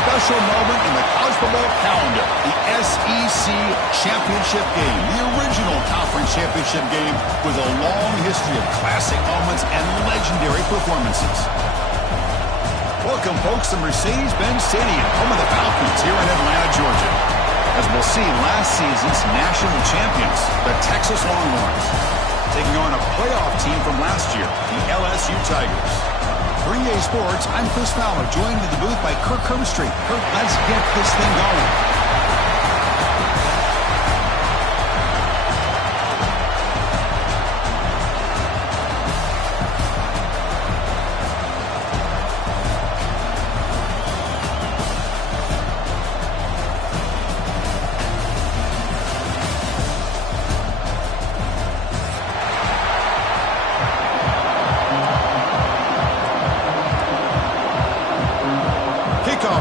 special moment in the college football calendar, the SEC Championship game, the original conference championship game with a long history of classic moments and legendary performances. Welcome, folks, to Mercedes-Benz Stadium, home of the Falcons here in Atlanta, Georgia. As we'll see, last season's national champions, the Texas Longhorns, taking on a playoff team from last year, the LSU Tigers. For EA Sports, I'm Chris Fowler, joined in the booth by Kirk Herbstreit. Kirk, let's get this thing going.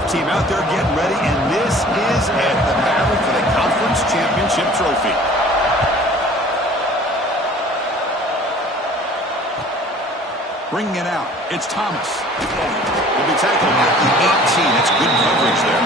Team out there getting ready, and this is it, the battle for the conference championship trophy. Bringing it out, it's Thomas. Will be tackled at the 18. That's good coverage there.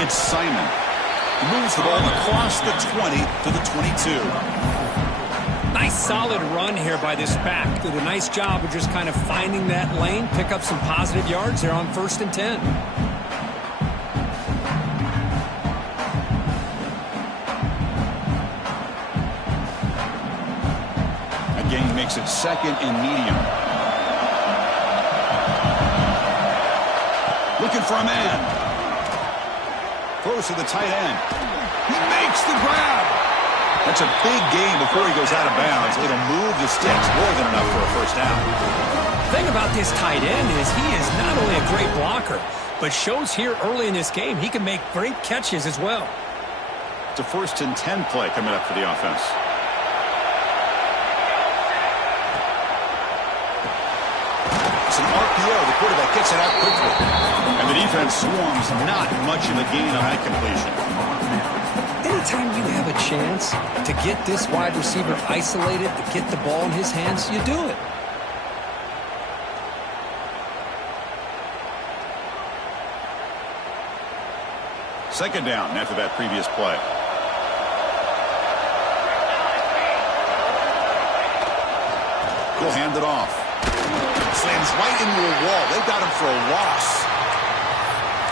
It's Simon. He moves the ball across the 20 to the 22. Nice solid run here by this back. Did a nice job of just kind of finding that lane, pick up some positive yards there on 1st and 10. Again, makes it 2nd and medium. Looking for a man. Throws to the tight end. He makes the grab. That's a big gain before he goes out of bounds. It'll move the sticks more than enough for a first down. The thing about this tight end is he is not only a great blocker, but shows here early in this game he can make great catches as well. It's a 1st and 10 play coming up for the offense. It's an RPO. The quarterback gets it out quickly. And the defense swarms, not much of a gain on that completion. Anytime you have a chance to get this wide receiver isolated, to get the ball in his hands, you do it. Second down after that previous play. He'll hand it off. Slams right into a wall. They got him for a loss.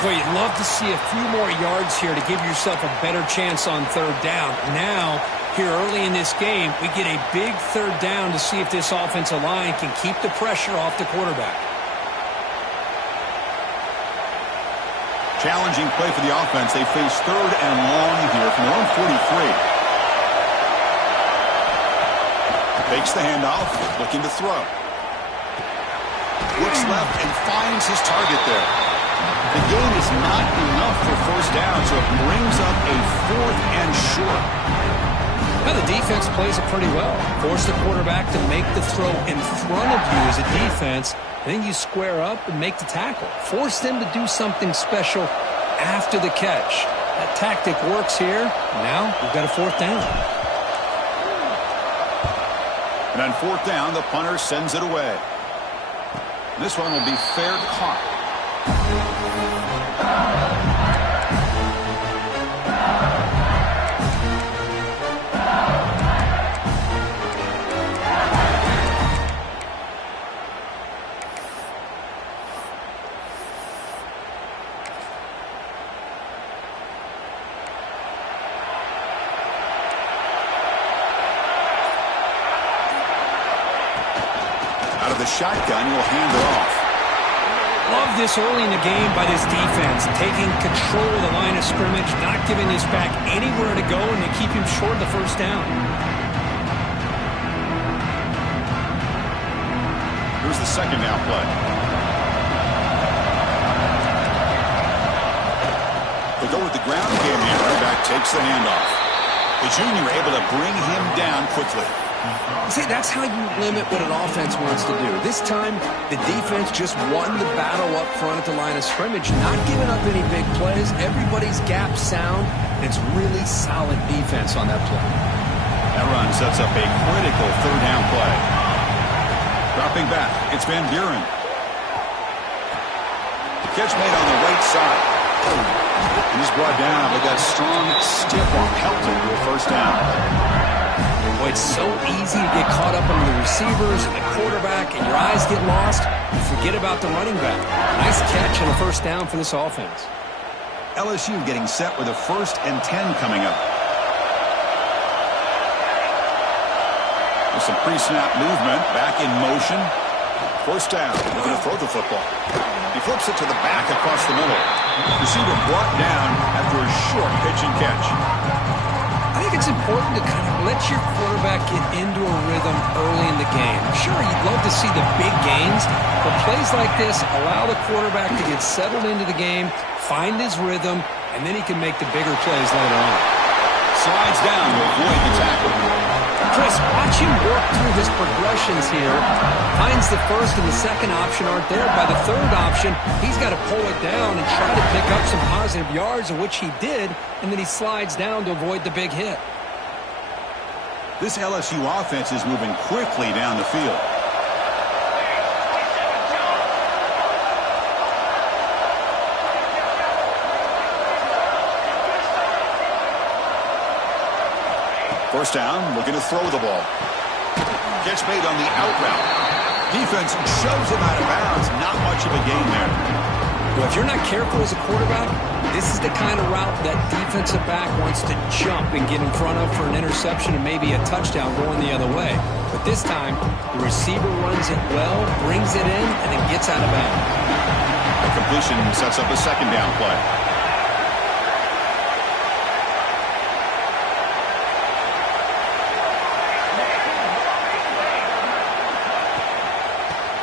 Boy, you'd love to see a few more yards here to give yourself a better chance on 3rd down. Now, here early in this game, we get a big 3rd down to see if this offensive line can keep the pressure off the quarterback. Challenging play for the offense. They face 3rd and long here from their own 43. Fakes the handoff, looking to throw. Looks left and finds his target there. The gain is not enough for 1st down, so it brings up a 4th and short. Now the defense plays it pretty well. Force the quarterback to make the throw in front of you as a defense, and then you square up and make the tackle. Force them to do something special after the catch. That tactic works here. Now we've got a 4th down. And on 4th down, the punter sends it away. This one will be fair caught. Out of the shotgun, he'll hand it off. Love this early in the game by this defense, taking control of the line of scrimmage, not giving this back anywhere to go, and they keep him short of the 1st down. Here's the 2nd down play. They go with the ground game here. Running back takes the handoff. The junior able to bring him down quickly. See, that's how you limit what an offense wants to do. This time, the defense just won the battle up front at the line of scrimmage, not giving up any big plays. Everybody's gap sound. It's really solid defense on that play. That run sets up a critical third down play. Dropping back, it's Van Buren. Catch made on the right side. And he's brought down with that strong, stiff arm. Helped him to a first down. Boy, it's so easy to get caught up in the receivers and the quarterback, and your eyes get lost. You forget about the running back. Nice catch and a first down for this offense. LSU getting set with a 1st and 10 coming up. With some pre-snap movement, back in motion. First down, looking to throw the football. He flips it to the back across the middle. Receiver brought down after a short pitch and catch. I think it's important to kind of let your quarterback get into a rhythm early in the game. Sure, you'd love to see the big gains, but plays like this allow the quarterback to get settled into the game, find his rhythm, and then he can make the bigger plays later on. Slides down to avoid the tackle. Chris, watch him work through his progressions here. Finds the first and the second option aren't there. By the third option, he's got to pull it down and try to pick up some positive yards, of which he did, and then he slides down to avoid the big hit. This LSU offense is moving quickly down the field. First down, looking to throw the ball. Catch made on the out route. Defense shoves him out of bounds. Not much of a gain there. Well, if you're not careful as a quarterback, this is the kind of route that defensive back wants to jump and get in front of for an interception and maybe a touchdown going the other way. But this time, the receiver runs it well, brings it in, and then gets out of bounds. A completion sets up a second down play.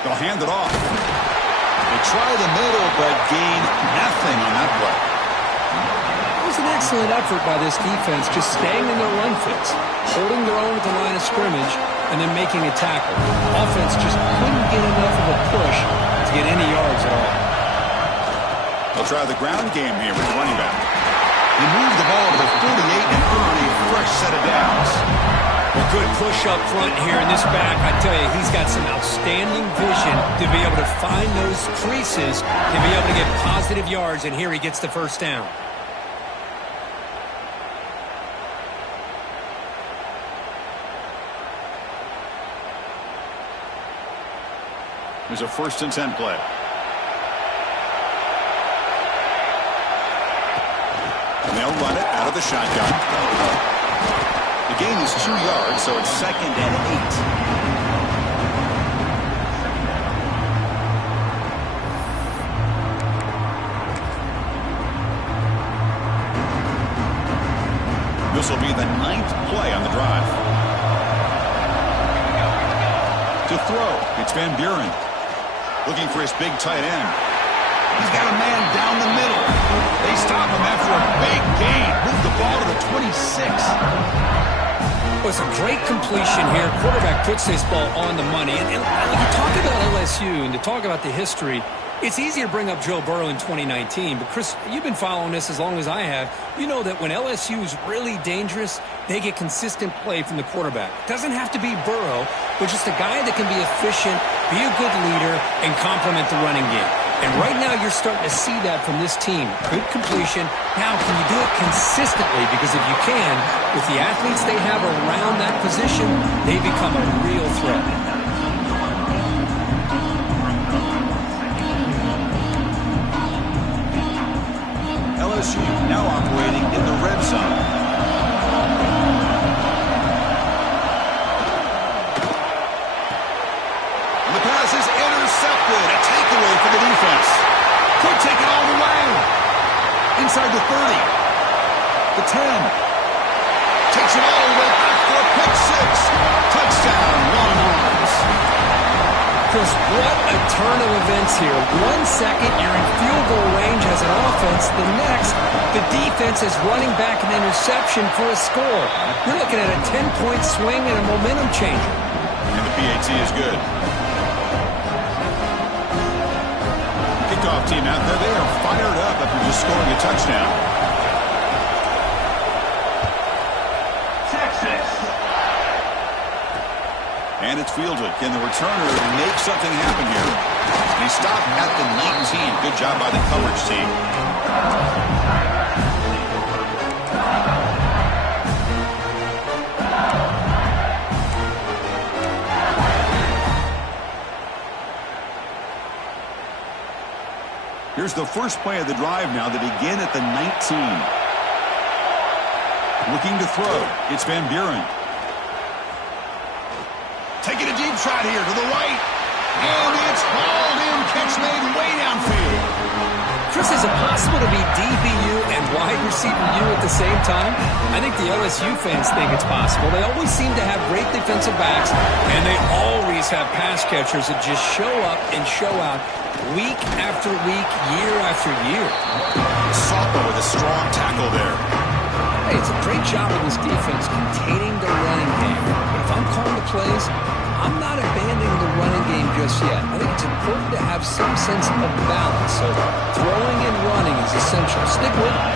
They'll hand it off. They try the middle, but gain nothing on that play. It was an excellent effort by this defense, just staying in their run fits, holding their own at the line of scrimmage, and then making a tackle. Offense just couldn't get enough of a push to get any yards at all. They'll try the ground game here with the running back. He moved the ball to the 48 and earn a fresh set of downs. Well, good push up front here in this back. I tell you, he's got some outstanding vision to be able to find those creases, to be able to get positive yards, and here he gets the first down. There's a 1st and 10 play. And they'll run it out of the shotgun. The gain is 2 yards, so it's 2nd and 8. This will be the 9th play on the drive. To throw, it's Van Buren. Looking for his big tight end. He's got a man down the middle. They stop him after a big gain. Move the ball to the 26. Well, it's a great completion here. Quarterback puts this ball on the money. And when you talk about LSU and to talk about the history, it's easy to bring up Joe Burrow in 2019. But, Chris, you've been following this as long as I have. You know that when LSU is really dangerous, they get consistent play from the quarterback. Doesn't have to be Burrow, but just a guy that can be efficient, be a good leader, and complement the running game. And right now you're starting to see that from this team. Good completion. Now, can you do it consistently? Because if you can, with the athletes they have around that position, they become a real threat. LSU now operating in the red zone. Is intercepted. A takeaway for the defense. Could take it all the way. Inside the 30. The 10. Takes it all the way back for a pick 6. Touchdown, Longhorns. Chris, what a turn of events here. 1 second, you're in field goal range as an offense. The next, the defense is running back an interception for a score. You're looking at a 10-point swing and a momentum changer. And the PAT is good. Kickoff team out there, they are fired up after just scoring a touchdown. And it's fielded. Can the returner make something happen here? And he stopped at the 19. Good job by the coverage team. Here's the first play of the drive now. They begin at the 19. Looking to throw. It's Van Buren. Taking a deep shot here to the right. And it's hauled in. Catch made way downfield. Chris, is it possible to be DBU and wide receiver U at the same time? I think the LSU fans think it's possible. They always seem to have great defensive backs, and they always have pass catchers that just show up and show out week after week, year after year. Sapa with a strong tackle there. Hey, it's a great job of this defense containing the running game. But if I'm calling the plays, I'm not abandoning the running game just yet. I think it's important to have some sense of balance. So throwing and running is essential. Stick with it.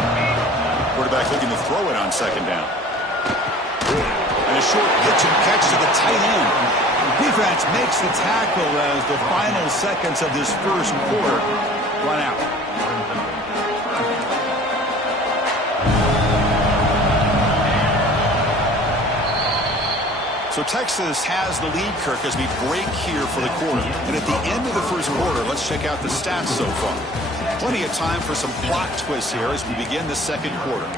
Quarterback looking to throw it on second down. And a short pitch and catch to the tight end. Defense makes the tackle as the final seconds of this first quarter run out. So Texas has the lead, Kirk, as we break here for the quarter. And at the end of the first quarter, let's check out the stats so far. Plenty of time for some plot twists here as we begin the second quarter.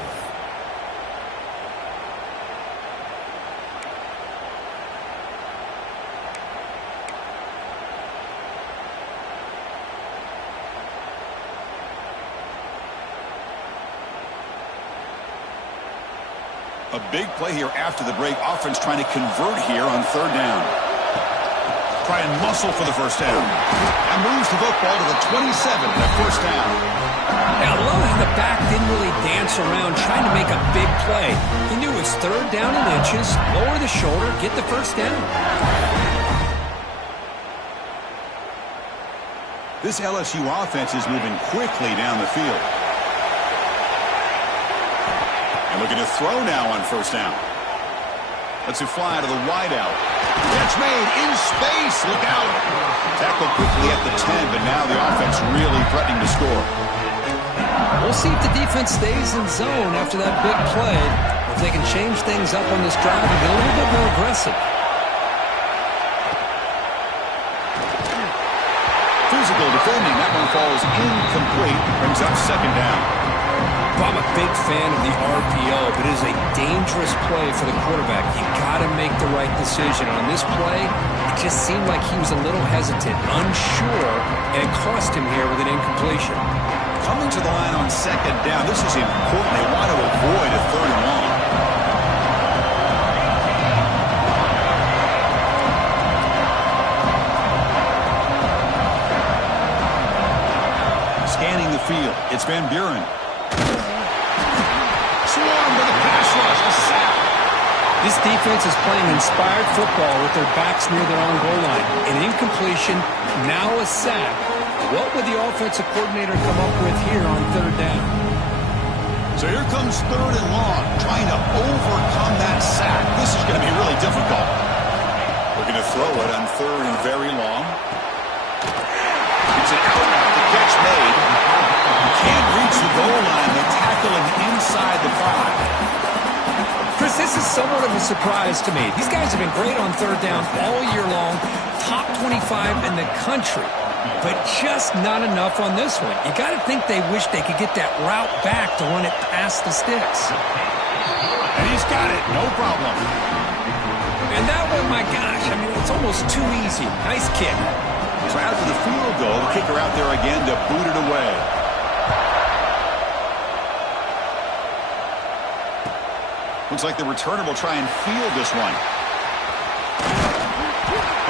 A big play here after the break. Offense trying to convert here on third down. Try and muscle for the first down. And moves the football to the 27 and a first down. Now, I love how the back didn't really dance around trying to make a big play. He knew it was third down in inches, lower the shoulder, get the first down. This LSU offense is moving quickly down the field. And looking to throw now on first down. Lets it fly to the wideout. Catch made in space. Look out. Tackle quickly at the 10, but now the offense really threatening to score. We'll see if the defense stays in zone after that big play. If they can change things up on this drive and get a little bit more aggressive. Physical defending. That one falls incomplete. Brings up second down. I'm a big fan of the RPO, but it is a dangerous play for the quarterback. You got to make the right decision. On this play, it just seemed like he was a little hesitant, unsure, and it cost him here with an incompletion. Coming to the line on second down, this is important. They want to avoid a third and long. Scanning the field, it's Van Buren. Swarm with a pass rush, a sack. This defense is playing inspired football with their backs near their own goal line. An incompletion, now a sack. What would the offensive coordinator come up with here on third down? So here comes third and long, trying to overcome that sack. This is going to be really difficult. Looking to throw it on third and very long. It's an out route, the catch made. Can't reach the goal line. They tackle him inside the 5. Chris, this is somewhat of a surprise to me. These guys have been great on third down all year long, top 25 in the country, but just not enough on this one. You got to think they wish they could get that route back to run it past the sticks. And he's got it, no problem. And that one, my gosh, I mean, it's almost too easy. Nice kick. So after the field goal, the kicker out there again to boot it away. Looks like the returner will try and field this one.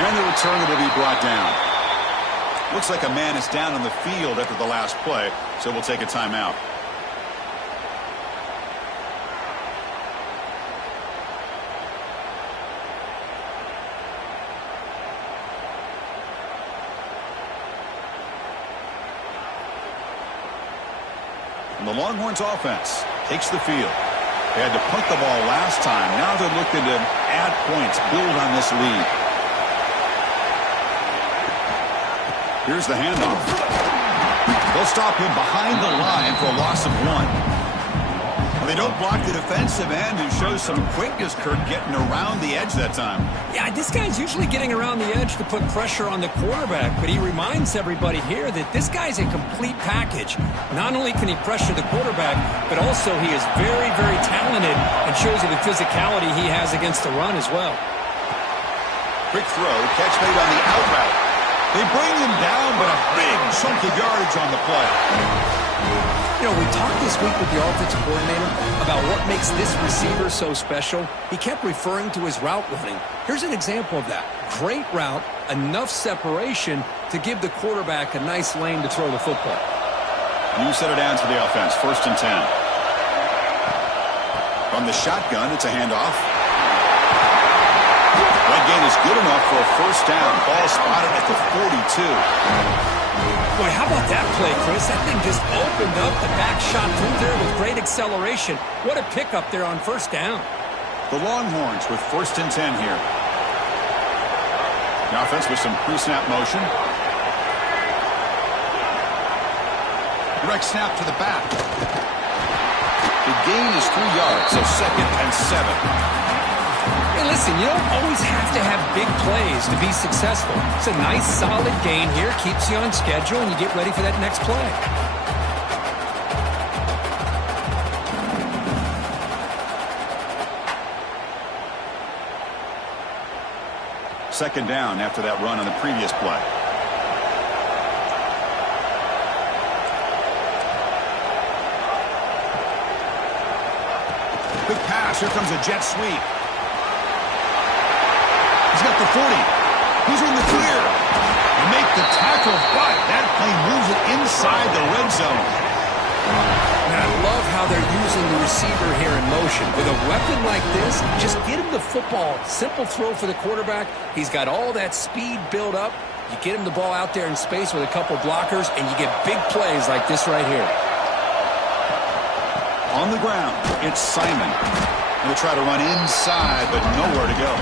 And the returner will be brought down. Looks like a man is down on the field after the last play, so we'll take a timeout. And the Longhorns offense takes the field. They had to punt the ball last time. Now they're looking to add points, build on this lead. Here's the handoff. They'll stop him behind the line for a loss of 1. Well, they don't block the defensive end, who shows some quickness, Kurt, getting around the edge that time. Yeah, this guy's usually getting around the edge to put pressure on the quarterback, but he reminds everybody here that this guy's a complete package. Not only can he pressure the quarterback, but also he is very, very talented and shows you the physicality he has against the run as well. Quick throw, catch made on the out route. They bring him down, but a big chunk of yardage on the play. You know, we talked this week with the offensive coordinator about what makes this receiver so special. He kept referring to his route running. Here's an example of that. Great route, enough separation to give the quarterback a nice lane to throw the football. New set of downs for the offense, 1st and 10. From the shotgun, it's a handoff. That gain is good enough for a 1st down. Ball spotted at the 42. Boy, how about that play, Chris? That thing just opened up the back shot through there with great acceleration. What a pickup there on 1st down. The Longhorns with 1st and 10 here. The offense with some pre-snap motion. Direct snap to the back. The gain is 3 yards, so 2nd and 7. Hey, listen, you don't always have to have big plays to be successful. It's a nice, solid gain here. Keeps you on schedule, and you get ready for that next play. Second down after that run on the previous play. Quick pass. Here comes a jet sweep. He's got the 40. He's in the clear. They make the tackle, but that play moves it inside the red zone. And I love how they're using the receiver here in motion. With a weapon like this, just get him the football. Simple throw for the quarterback. He's got all that speed built up. You get him the ball out there in space with a couple blockers, and you get big plays like this right here. On the ground, it's Simon. He'll try to run inside, but nowhere to go.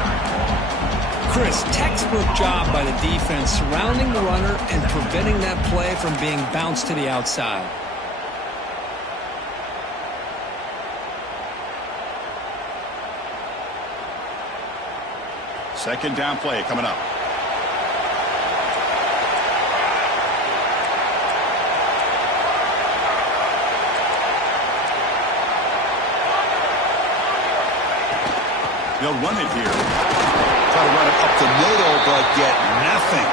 Chris, textbook job by the defense surrounding the runner and preventing that play from being bounced to the outside. Second down play coming up. They'll run it here. Try to run it up the middle, but get nothing.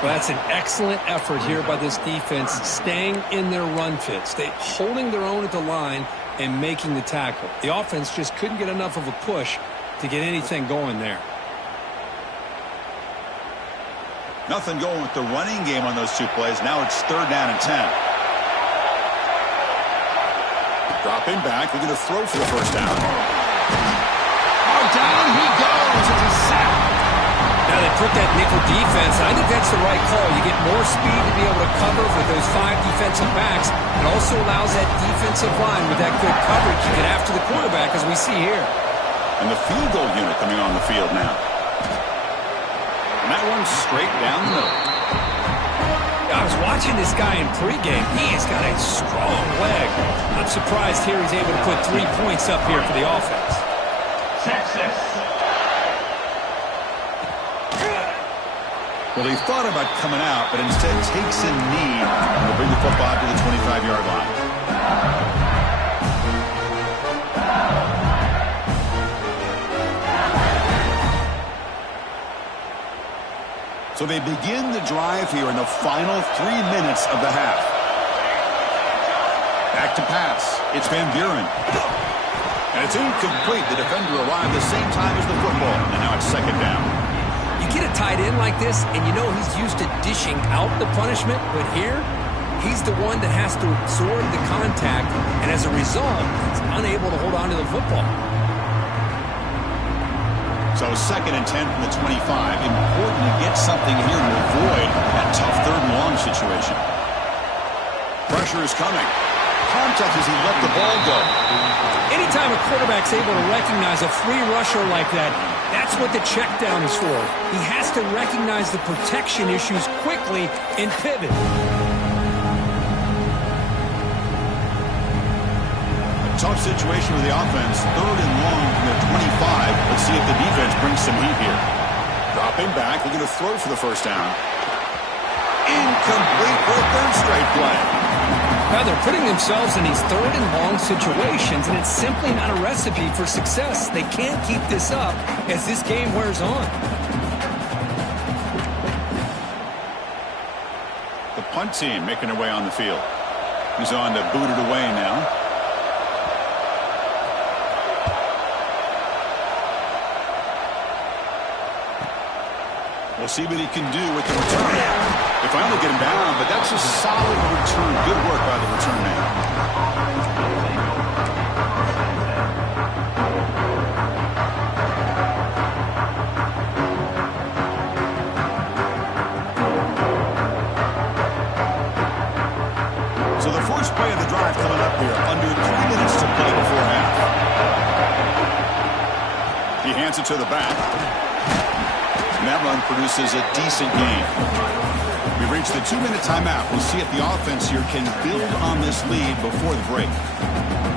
Well, that's an excellent effort here by this defense, staying in their run fits. They holding their own at the line and making the tackle. The offense just couldn't get enough of a push to get anything going there. Nothing going with the running game on those 2 plays. Now it's 3rd down and 10. Dropping back. They're going to throw for the 1st down. Oh, down he goes. It's a sack. Now they put that nickel defense, and I think that's the right call. You get more speed to be able to cover with those 5 defensive backs. It also allows that defensive line with that good coverage to get after the quarterback, as we see here. And the field goal unit coming on the field now. And that one's straight down the middle. I was watching this guy in pregame. He has got a strong leg. I'm surprised here he's able to put 3 points up here for the offense. Well, he thought about coming out, but instead takes a knee to bring the football to the 25-yard line. So they begin the drive here in the final 3 minutes of the half. Back to pass. It's Van Buren. And it's incomplete. The defender arrived the same time as the football. And now it's second down. You get a tight end like this, and you know he's used to dishing out the punishment, but here, he's the one that has to absorb the contact, and as a result, he's unable to hold on to the football. So second and 10 from the 25. Important to get something here to avoid that tough third and long situation. Pressure is coming. Contact as he let the ball go. Anytime a quarterback's able to recognize a free rusher like that, that's what the check down is for. He has to recognize the protection issues quickly and pivot. A tough situation with the offense. Third and long from their 25. Let's see if the defense brings some heat here. Dropping back. They're going to throw for the first down. Incomplete for a third straight play. Now they're putting themselves in these third and long situations, and it's simply not a recipe for success. They can't keep this up as this game wears on. The punt team making their way on the field. He's on to boot it away now. We'll see what he can do with the return. They finally get him down, but that's a solid return. Good work by the return man. So the first play of the drive coming up here. Under 3 minutes to play before half. He hands it to the back. And that run produces a decent gain. We reached the 2-minute timeout. We'll see if the offense here can build on this lead before the break.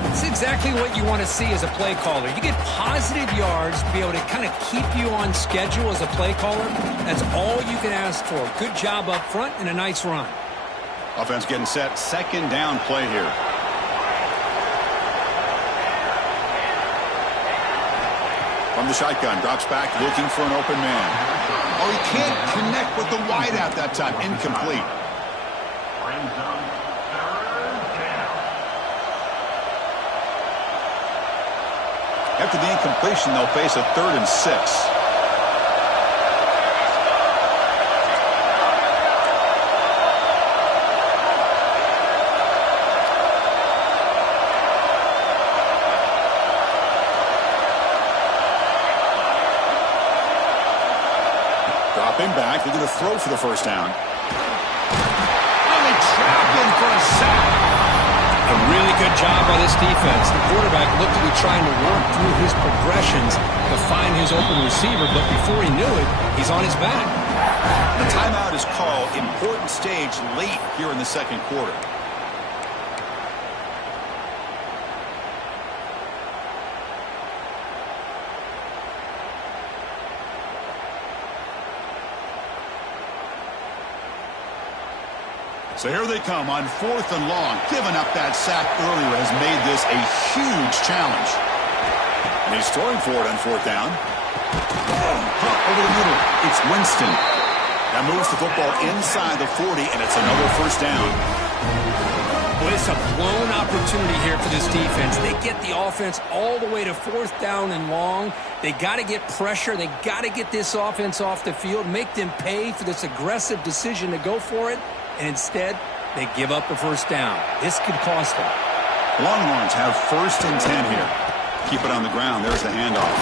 It's exactly what you want to see as a play caller. You get positive yards to be able to kind of keep you on schedule as a play caller. That's all you can ask for. Good job up front and a nice run. Offense getting set. Second down play here. From the shotgun, drops back, looking for an open man. Oh, he can't connect with the wideout that time. Incomplete. After the incompletion, they'll face a 3rd and 6. Back. They're going to throw for the first down. Oh, they trap him for a sack. A really good job by this defense. The quarterback looked to be trying to work through his progressions to find his open receiver, but before he knew it, he's on his back. The timeout is called. Important stage late here in the second quarter. So here they come on 4th and long. Giving up that sack earlier has made this a huge challenge. And he's throwing for it on 4th down. Over the middle. It's Winston. That moves the football inside the 40, and it's another first down. Well, it's a blown opportunity here for this defense. They get the offense all the way to 4th down and long. They got to get pressure. They got to get this offense off the field, make them pay for this aggressive decision to go for it. And instead, they give up the first down. This could cost them. Longhorns have 1st and 10 here. Keep it on the ground. There's the handoff.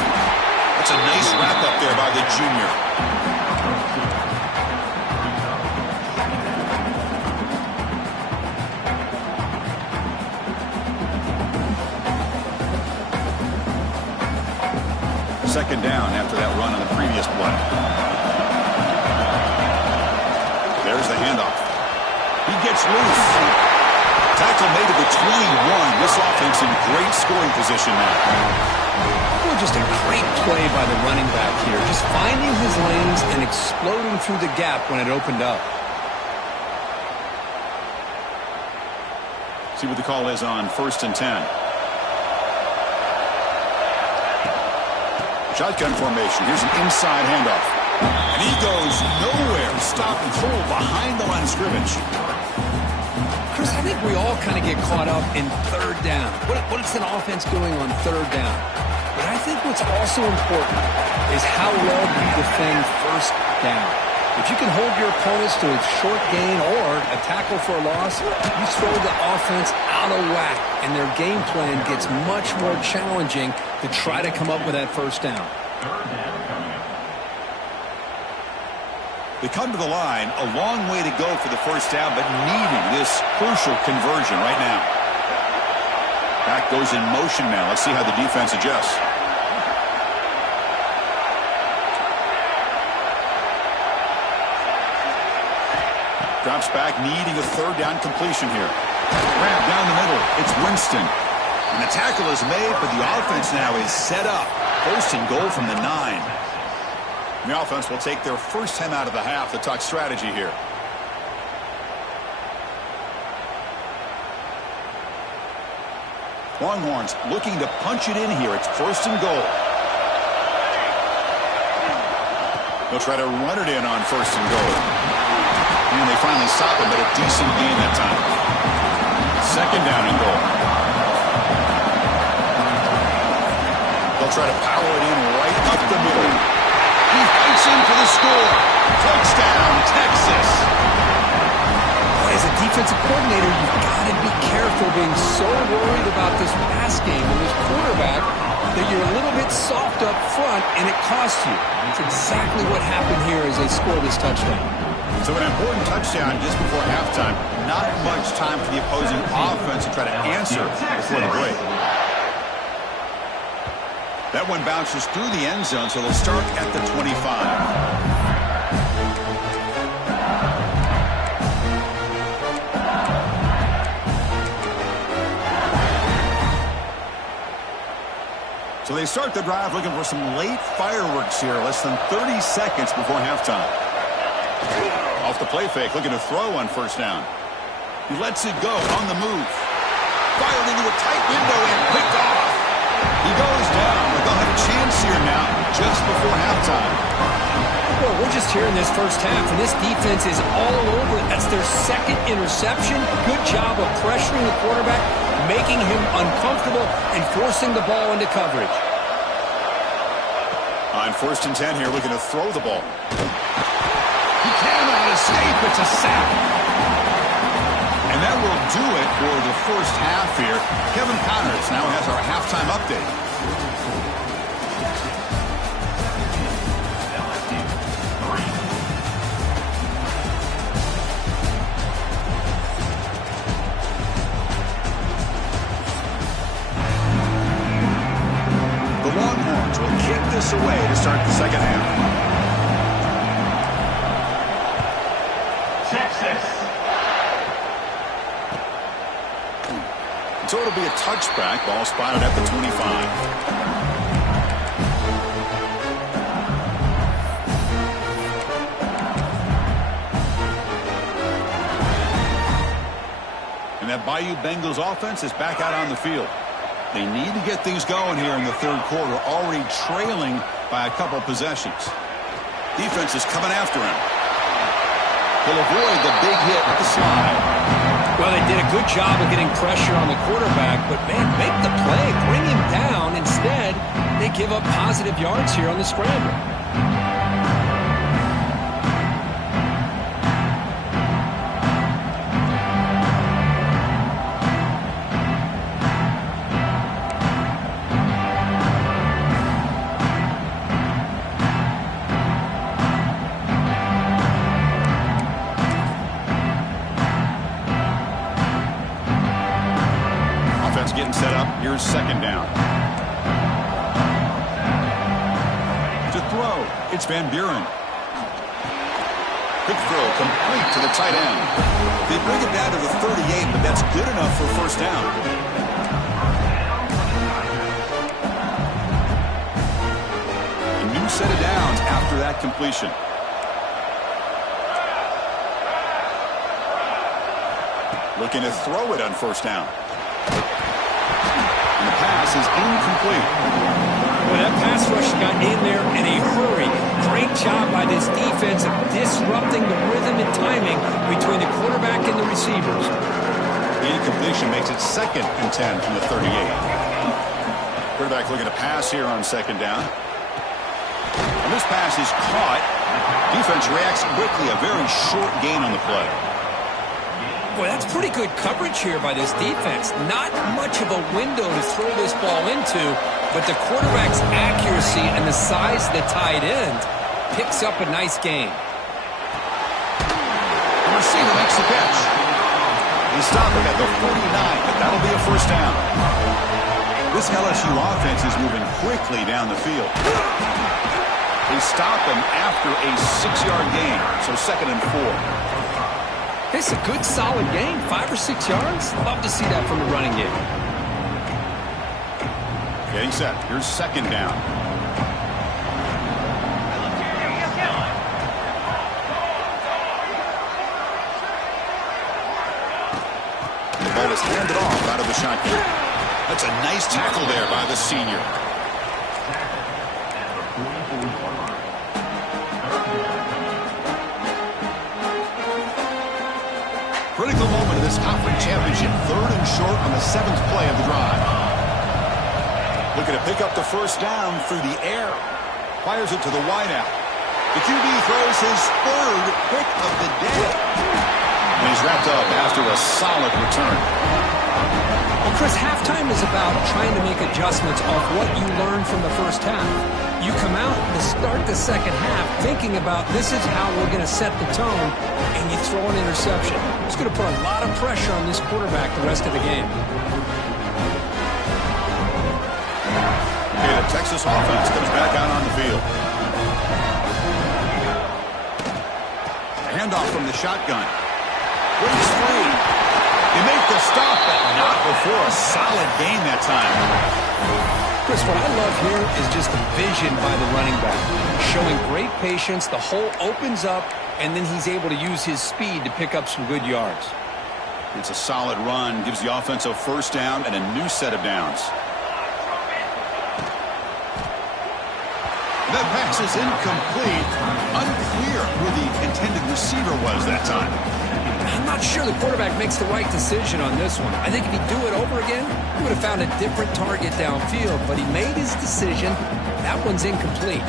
That's a nice wrap up there by the junior. Second down after that run on the previous play. There's the handoff. He gets loose. Tackle made to the 21. This offense in great scoring position now. Well, just a great play by the running back here. Just finding his lanes and exploding through the gap when it opened up. See what the call is on 1st and 10. Shotgun formation. Here's an inside handoff. And he goes nowhere. Stop and hold behind the line of scrimmage. Chris, I think we all kind of get caught up in third down. What is an offense doing on third down? But I think what's also important is how well you defend first down. If you can hold your opponents to a short gain or a tackle for a loss, you throw the offense out of whack, and their game plan gets much more challenging to try to come up with that first down. They come to the line, a long way to go for the first down, but needing this crucial conversion right now. Back goes in motion now. Let's see how the defense adjusts. Drops back, needing a third down completion here. Grab down the middle. It's Winston. And the tackle is made, but the offense now is set up. First and goal from the 9. The offense will take their first time out of the half to talk strategy here. Longhorns looking to punch it in here. It's first and goal. They'll try to run it in on first and goal. And they finally stop it, but a decent gain that time. Second down and goal. They'll try to power it in right up the middle. He fights in for the score. Touchdown, Texas. As a defensive coordinator, you've got to be careful being so worried about this pass game and this quarterback that you're a little bit soft up front and it costs you. That's exactly what happened here as they score this touchdown. So an important touchdown just before halftime. Not much time for the opposing offense to try to answer before the break. That one bounces through the end zone, so they'll start at the 25. So they start the drive looking for some late fireworks here, less than 30 seconds before halftime. Off the play fake, looking to throw on first down. He lets it go on the move. Fired into a tight window and picked off. He goes down, but they'll have a chance here now just before halftime. Well, we're just here in this first half, and this defense is all over it. That's their second interception. Good job of pressuring the quarterback, making him uncomfortable, and forcing the ball into coverage. On first and 10 here, looking to throw the ball. He cannot escape. It's a sack. And that will do it for the first half here. Kevin Connors now has our halftime update. The Longhorns will kick this away to start the second half. So it'll be a touchback. Ball spotted at the 25. And that Bayou Bengals offense is back out on the field. They need to get things going here in the third quarter, already trailing by a couple possessions. Defense is coming after him. He'll avoid the big hit with the slide. Well, they did a good job of getting pressure on the quarterback, but, man, make the play, bring him down. Instead, they give up positive yards here on the scramble. Getting set up. Here's second down. To throw, it's Van Buren. Quick throw, complete to the tight end. They bring it down to the 38, but that's good enough for first down. A new set of downs after that completion. Looking to throw it on first down. And the pass is incomplete. Well, that pass rush got in there in a hurry. Great job by this defense of disrupting the rhythm alignment timing between the quarterback and the receivers. The incompletion makes it 2nd and 10 from the 38. Quarterback looking to pass here on 2nd down. And this pass is caught. Defense reacts quickly. A very short gain on the play. Boy, that's pretty good coverage here by this defense. Not much of a window to throw this ball into, but the quarterback's accuracy and the size of the tight end picks up a nice gain. The receiver makes the catch. He's stopping at the 49, but that'll be a 1st down. This LSU offense is moving quickly down the field. They stop him after a 6-yard gain, so 2nd and 4. It's a good, solid gain, 5 or 6 yards. Love to see that from the running game. Getting set. Here's 2nd down. The ball is handed off out of the shotgun. That's a nice tackle there by the senior. Critical moment of this conference championship. 3rd and short on the 7th play of the drive. Looking to pick up the 1st down through the air. Fires it to the wideout. The QB throws his 3rd pick of the day. And he's wrapped up after a solid return. Well, Chris, halftime is about trying to make adjustments off what you learned from the 1st half. You come out to start the 2nd half thinking about this is how we're going to set the tone, and you throw an interception. It's going to put a lot of pressure on this quarterback the rest of the game. Okay, the Texas offense comes back out on the field. Handoff from the shotgun. Breaks free. They make the stop, but not before a solid gain that time. Chris, what I love here is just the vision by the running back. Showing great patience, the hole opens up, and then he's able to use his speed to pick up some good yards. It's a solid run, gives the offense a 1st down and a new set of downs. That pass is incomplete. Unclear who the intended receiver was that time. I'm not sure the quarterback makes the right decision on this one. I think if he'd do it over again, he would have found a different target downfield, but he made his decision. That one's incomplete.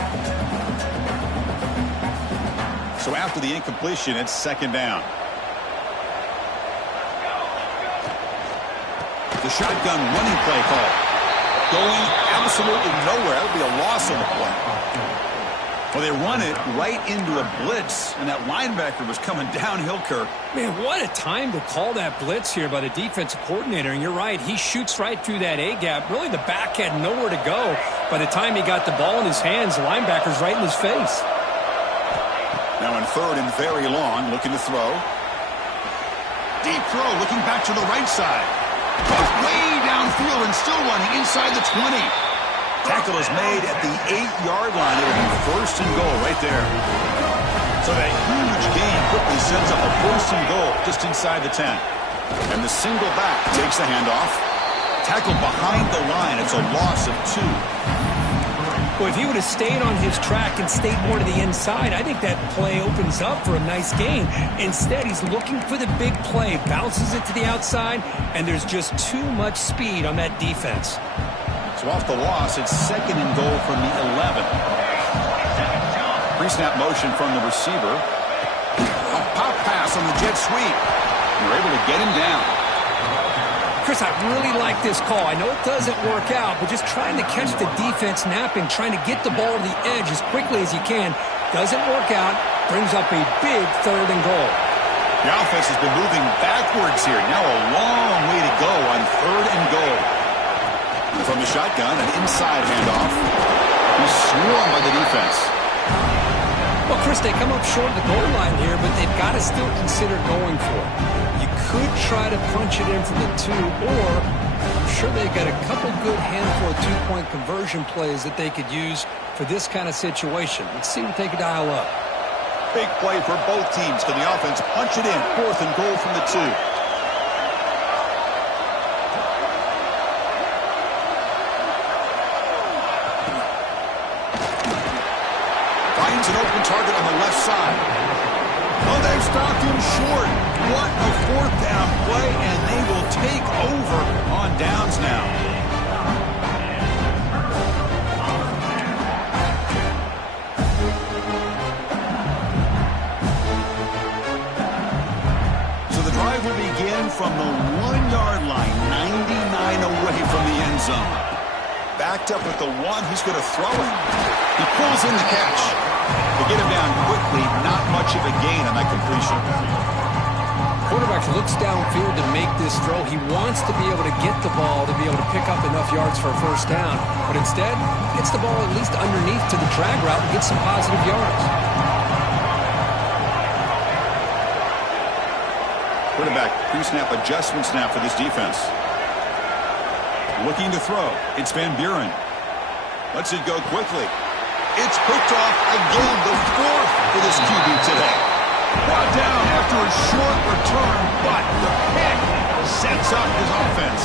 So after the incompletion, it's 2nd down. The shotgun running play call. Going absolutely nowhere. That would be a loss on the play. Well, they run it right into a blitz, and that linebacker was coming downhill, Kirk. Man, what a time to call that blitz here by the defensive coordinator. And you're right, he shoots right through that A-gap. Really, the back had nowhere to go. By the time he got the ball in his hands, the linebacker's right in his face. Now in 3rd and very long, looking to throw. Deep throw, looking back to the right side. Way downfield and still running inside the 20. Tackle is made at the 8-yard line. It'll be 1st and goal right there. So that huge gain quickly sends up a 1st and goal just inside the 10. And the single back takes the handoff. Tackled behind the line. It's a loss of 2. Well, if he would have stayed on his track and stayed more to the inside, I think that play opens up for a nice gain. Instead, he's looking for the big play, bounces it to the outside, and there's just too much speed on that defense. So off the loss, it's 2nd and goal from the 11. Pre-snap motion from the receiver. A pop pass on the jet sweep. They're able to get him down. Chris, I really like this call. I know it doesn't work out, but just trying to catch the defense napping, trying to get the ball to the edge as quickly as you can. Doesn't work out. Brings up a big 3rd and goal. The offense has been moving backwards here. Now a long way to go on 3rd and goal. From the shotgun, an inside handoff. He's swarmed by the defense. Well, Chris, they come up short of the goal line here, but they've got to still consider going for it. You could try to punch it in from the 2, or I'm sure they've got a couple good handful of 2-point conversion plays that they could use for this kind of situation. Let's see what they can dial up. Big play for both teams. Can the offense punch it in? 4th and goal from the 2. Finds an open target on the left side. Oh, there's stopped him short. What a fourth down play, and they will take over on downs now. So the drive will begin from the 1-yard line, 99 away from the end zone. Backed up at the 1, he's going to throw it. He pulls in the catch. To get him down quickly, not much of a gain on that completion. Quarterback looks downfield to make this throw. He wants to be able to get the ball to be able to pick up enough yards for a first down. But instead, gets the ball at least underneath to the drag route and gets some positive yards. Quarterback pre-snap adjustment snap for this defense. Looking to throw. It's Van Buren. Lets it go quickly. It's hooked off again, the 4th for this QB today. Brought down after a short return, but the pick sets up his offense.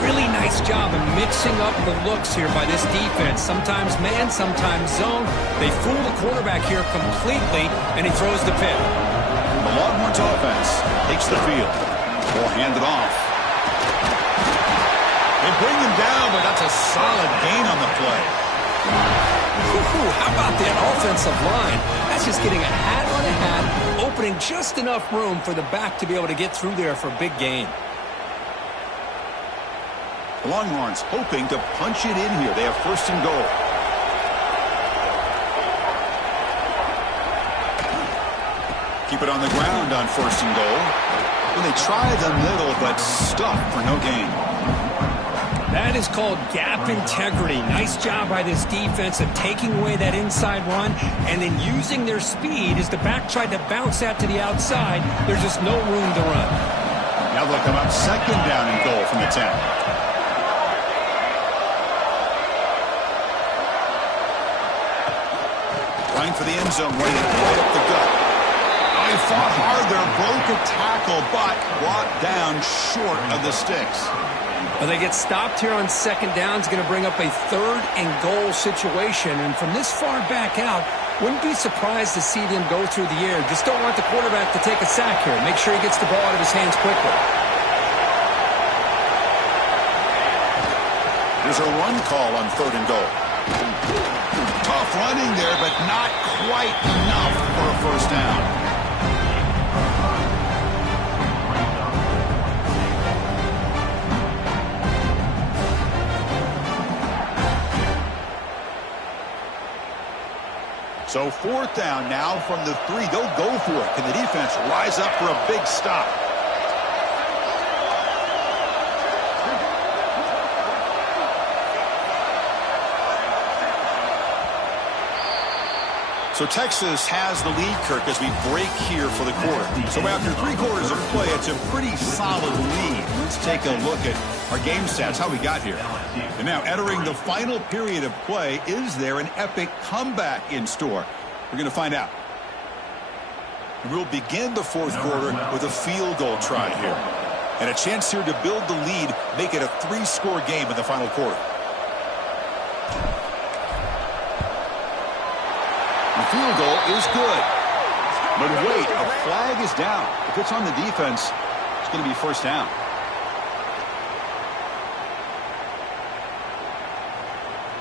Really nice job of mixing up the looks here by this defense. Sometimes man, sometimes zone. They fool the quarterback here completely, and he throws the pick. The Longhorns offense takes the field. Will hand it off. They bring him down, but that's a solid gain on the play. How about that offensive line? That's just getting a hat on a hat, opening just enough room for the back to be able to get through there for a big gain. The Longhorns hoping to punch it in here. They have first and goal. Keep it on the ground on first and goal. Well, they try the middle, but stuck for no gain. That is called gap integrity. Nice job by this defense of taking away that inside run and then using their speed as the back tried to bounce that to the outside. There's just no room to run. Now they'll come up second down and goal from the 10. Trying for the end zone, running it right up the gut. Oh, he fought hard there, broke a tackle, but brought down short of the sticks. Well, they get stopped here on second down. It's going to bring up a 3rd and goal situation. And from this far back out, wouldn't be surprised to see them go through the air. Just don't want the quarterback to take a sack here. Make sure he gets the ball out of his hands quickly. There's a run call on 3rd and goal. Tough running there, but not quite enough for a first down. So 4th down now from the 3. They'll go for it. Can the defense rise up for a big stop? So Texas has the lead, Kirk, as we break here for the quarter. So after 3 quarters of play, it's a pretty solid lead. Let's take a look at our game stats, how we got here. And now entering the final period of play, is there an epic comeback in store? We're going to find out. We'll begin the 4th quarter with a field goal try here. And a chance here to build the lead, make it a 3-score game in the final quarter. The field goal is good. But wait, a flag is down. If it's on the defense, it's going to be first down.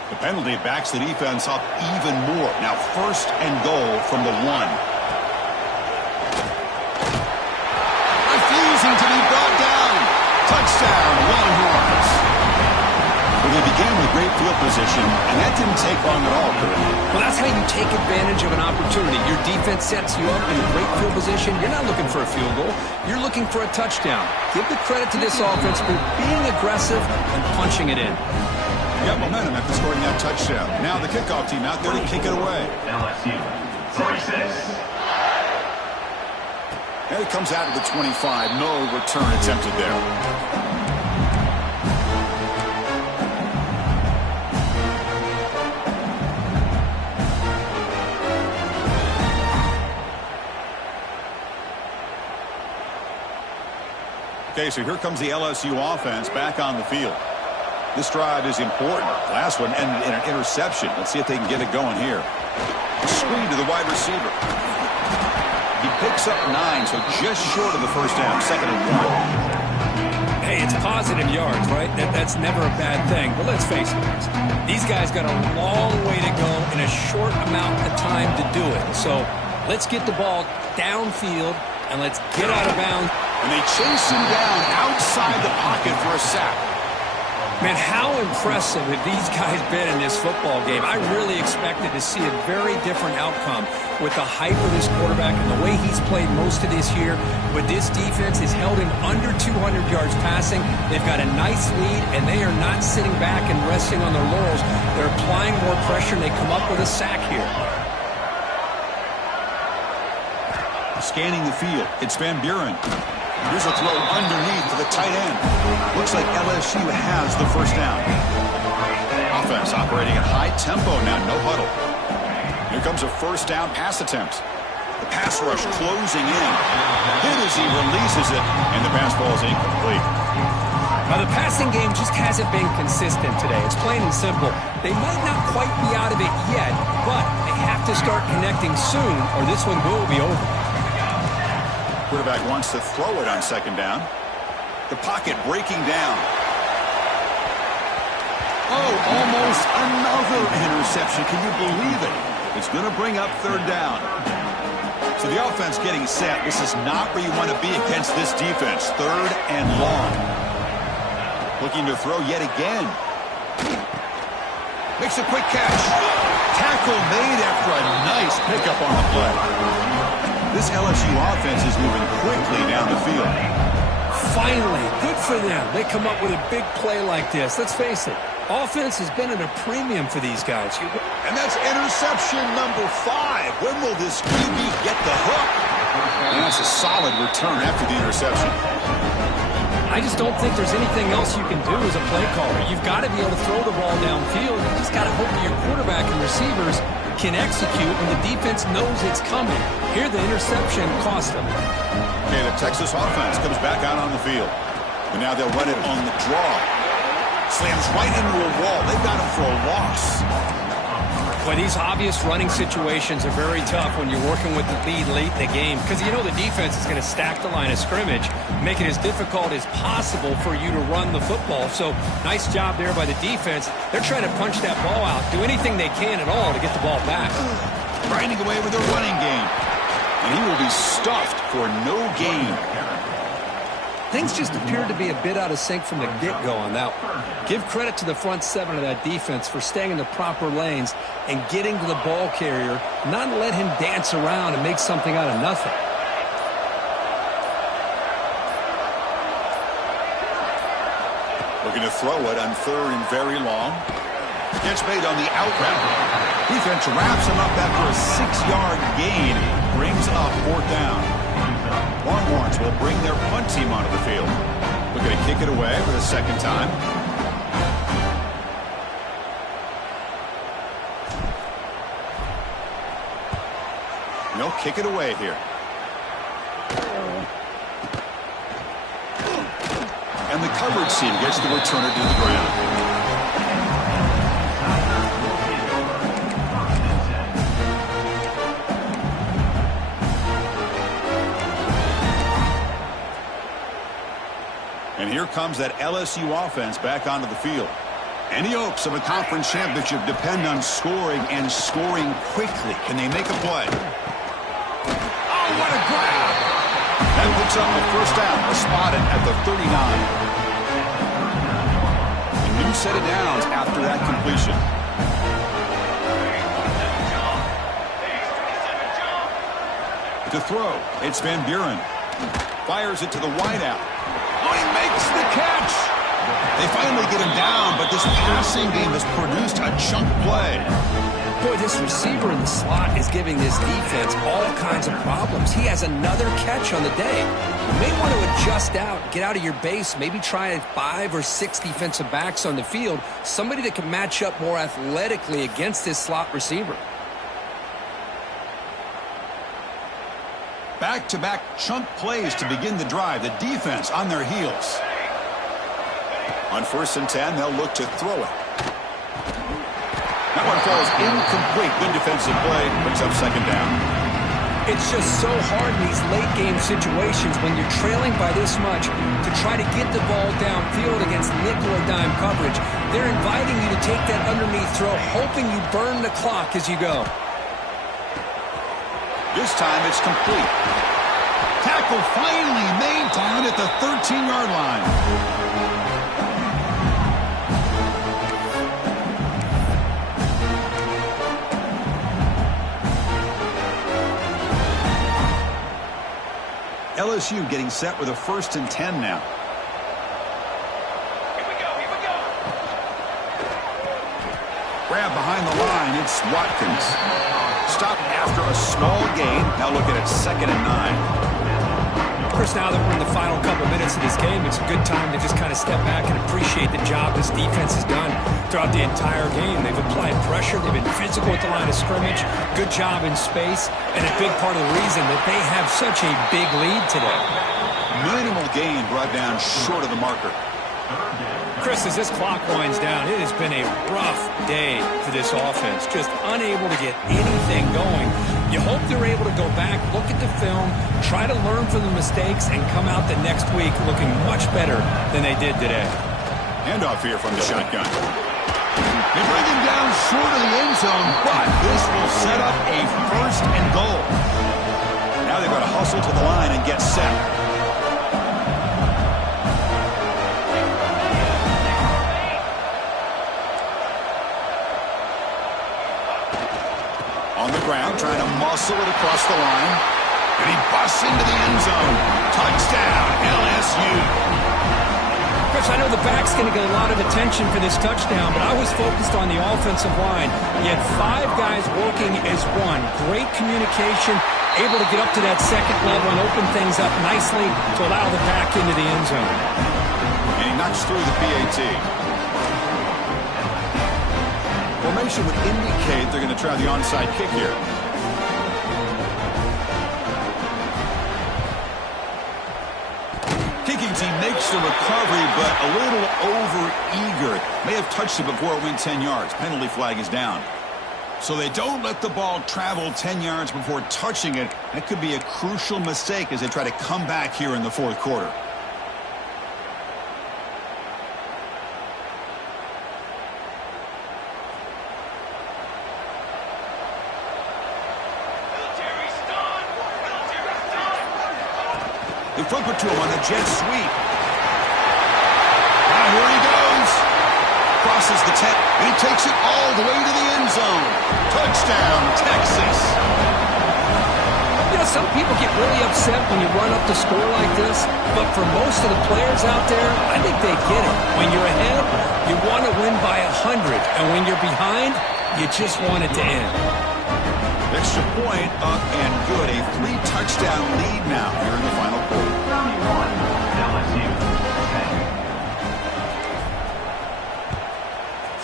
The penalty backs the defense up even more. Now first and goal from the 1. Refusing to be brought down. Touchdown, Longhorns. Well, they began with great field position, and that didn't take long at all, Kurt. Well, that's how you take advantage of an opportunity. Your defense sets you up in a great field position. You're not looking for a field goal. You're looking for a touchdown. Give the credit to this offense for being aggressive and punching it in. Got momentum after scoring that touchdown. Now the kickoff team out there to kick it away. LSU, 46. And it comes out of the 25. No return attempted there. Okay, so here comes the LSU offense back on the field. This drive is important. Last one ended in an interception. Let's see if they can get it going here. Screen to the wide receiver. He picks up 9, so just short of the first down, 2nd and 1. Hey, it's positive yards, right? That's never a bad thing. But let's face it, these guys got a long way to go in a short amount of time to do it. So let's get the ball downfield, and let's get out of bounds. And they chase him down outside the pocket for a sack. Man, how impressive have these guys been in this football game? I really expected to see a very different outcome with the hype of this quarterback and the way he's played most of this year. But this defense has held him under 200 yards passing. They've got a nice lead, and they are not sitting back and resting on their laurels. They're applying more pressure, and they come up with a sack here. Scanning the field, it's Van Buren. Here's a throw underneath to the tight end. Looks like LSU has the first down. Offense operating at high tempo now, no huddle. Here comes a first down pass attempt. The pass rush closing in. Hit as he releases it, and the pass ball is incomplete. Now, the passing game just hasn't been consistent today. It's plain and simple. They might not quite be out of it yet, but they have to start connecting soon, or this one will be over. Quarterback wants to throw it on 2nd down. The pocket breaking down. Oh, almost another interception. Can you believe it? It's going to bring up 3rd down. So the offense getting set. This is not where you want to be against this defense. 3rd and long. Looking to throw yet again. Makes a quick catch. Tackle made after a nice pickup on the play. This LSU offense is moving quickly down the field. Finally, good for them. They come up with a big play like this. Let's face it, offense has been at a premium for these guys. And that's interception number 5. When will this QB get the hook? And that's a solid return after the interception. I just don't think there's anything else you can do as a play caller. You've got to be able to throw the ball downfield. You just got to hope that your quarterback and receivers can execute when the defense knows it's coming. Here, the interception cost them. Okay, the Texas offense comes back out on the field. And now they'll run it on the draw. Slams right into a wall. They've got it for a loss. Well, these obvious running situations are very tough when you're working with the lead late in the game because you know the defense is going to stack the line of scrimmage, make it as difficult as possible for you to run the football. So nice job there by the defense. They're trying to punch that ball out, do anything they can at all to get the ball back. Grinding away with a running game. And he will be stuffed for no gain. Things just appeared to be a bit out of sync from the get-go on that one. Give credit to the front 7 of that defense for staying in the proper lanes and getting to the ball carrier, not let him dance around and make something out of nothing. Looking to throw it on 3rd and very long. Catch made on the out route. Defense wraps him up after a 6-yard gain. Brings up 4th down. Longhorns will bring their punt team onto the field. Looking to kick it away for the 2nd time. They'll kick it away here. And the coverage team gets the returner to the ground. And here comes that LSU offense back onto the field. Any hopes of a conference championship depend on scoring and scoring quickly. Can they make a play? Oh, what a grab! That picks up the first down, spotted at the 39. A new set of downs after that completion. To throw, it's Van Buren. Fires it to the wideout. Oh, he makes the catch. They finally get him down, but this passing game has produced a chunk play. Boy, this receiver in the slot is giving this defense all kinds of problems. He has another catch on the day. You may want to adjust out, get out of your base, maybe try 5 or 6 defensive backs on the field, somebody that can match up more athletically against this slot receiver. Back-to-back chunk plays to begin the drive. The defense on their heels. On 1st and 10, they'll look to throw it. That one falls incomplete. Good defensive play. Brings up 2nd down. It's just so hard in these late-game situations when you're trailing by this much to try to get the ball downfield against nickel or dime coverage. They're inviting you to take that underneath throw, hoping you burn the clock as you go. This time it's complete. Tackle finally made down at the 13-yard line. LSU getting set with a 1st and 10 now. Here we go. Grab behind the line. It's Watkins. Stop after a small gain. Now look at it, 2nd and 9. Chris, now that we're in the final couple minutes of this game, it's a good time to just kind of step back and appreciate the job this defense has done throughout the entire game. They've applied pressure. They've been physical at the line of scrimmage. Good job in space. And a big part of the reason that they have such a big lead today. Minimal gain brought down short of the marker. Chris, as this clock winds down, it has been a rough day for this offense. Just unable to get anything going. You hope they're able to go back, look at the film, try to learn from the mistakes, and come out the next week looking much better than they did today. Handoff here from the shotgun. They bring him down short of the end zone, but this will set up a 1st and goal. Now they've got to hustle to the line and get set. On the ground, trying to muscle it across the line. And he busts into the end zone. Touchdown, LSU. Chris, I know the back's going to get a lot of attention for this touchdown, but I was focused on the offensive line. You had 5 guys working as one. Great communication, able to get up to that 2nd level and open things up nicely to allow the back into the end zone. And he knocks through the PAT. Formation would indicate they're going to try the onside kick here. Kicking team makes the recovery, but a little over-eager. May have touched it before it went 10 yards. Penalty flag is down. So they don't let the ball travel 10 yards before touching it. That could be a crucial mistake as they try to come back here in the 4th quarter. They flip it to him on the jet sweep. Now here he goes. Crosses the 10. He takes it all the way to the end zone. Touchdown, Texas. You know, some people get really upset when you run up the score like this, but for most of the players out there, I think they get it. When you're ahead, you want to win by 100, and when you're behind, you just want it to end. Extra point up and good. A 3-touchdown lead now here in the final quarter. LSU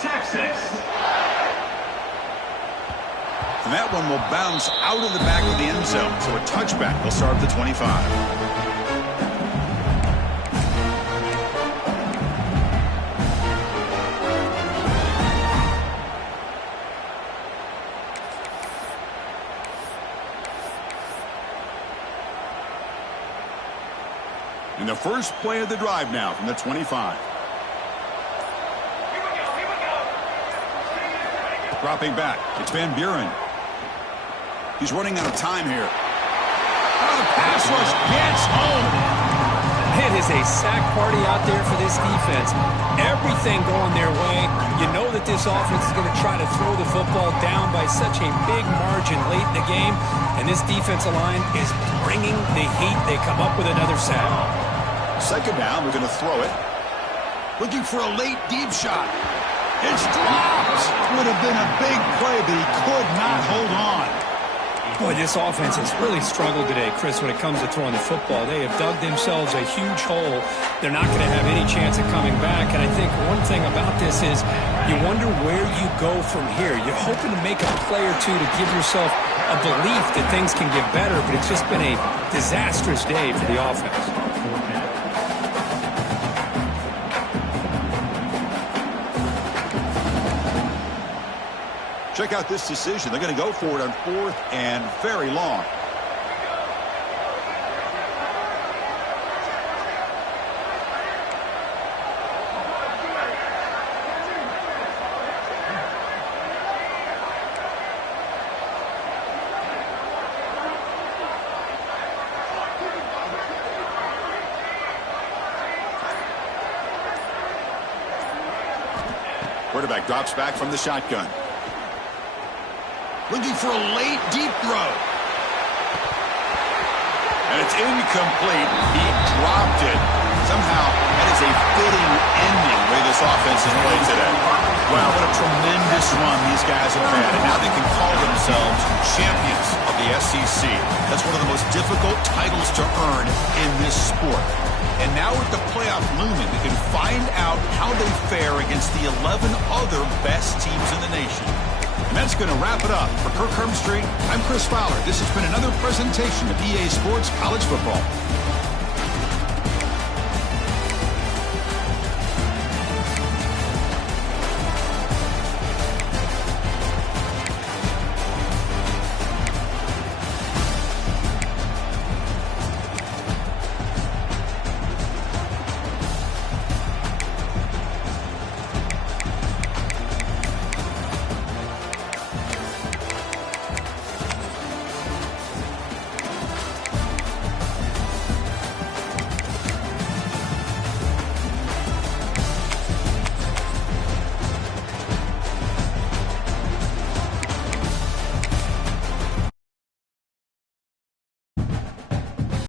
10. Texas. And that one will bounce out of the back of the end zone. So a touchback will start at the 25. In the first play of the drive now from the 25. Dropping back. It's Van Buren. He's running out of time here. Oh, the pass rush gets home. It is a sack party out there for this defense. Everything going their way. You know that this offense is going to try to throw the football down by such a big margin late in the game. And this defensive line is bringing the heat. They come up with another sack. 2nd down, we're going to throw it. Looking for a late deep shot. It's dropped. Would have been a big play, but he could not hold on. Boy, this offense has really struggled today, Chris, when it comes to throwing the football. They have dug themselves a huge hole. They're not going to have any chance of coming back. And I think one thing about this is you wonder where you go from here. You're hoping to make a play or two to give yourself a belief that things can get better, but it's just been a disastrous day for the offense. Check out this decision. They're going to go for it on 4th and very long. Quarterback drops back from the shotgun. Looking for a late, deep throw. And it's incomplete. He dropped it. Somehow, that is a fitting ending the way this offense has played today. Wow, what a tremendous run these guys have had. And now they can call themselves champions of the SEC. That's one of the most difficult titles to earn in this sport. And now with the playoff looming, we can find out how they fare against the 11 other best teams in the nation. And that's going to wrap it up. For Kirk Herbstreit, I'm Chris Fowler. This has been another presentation of EA Sports College Football.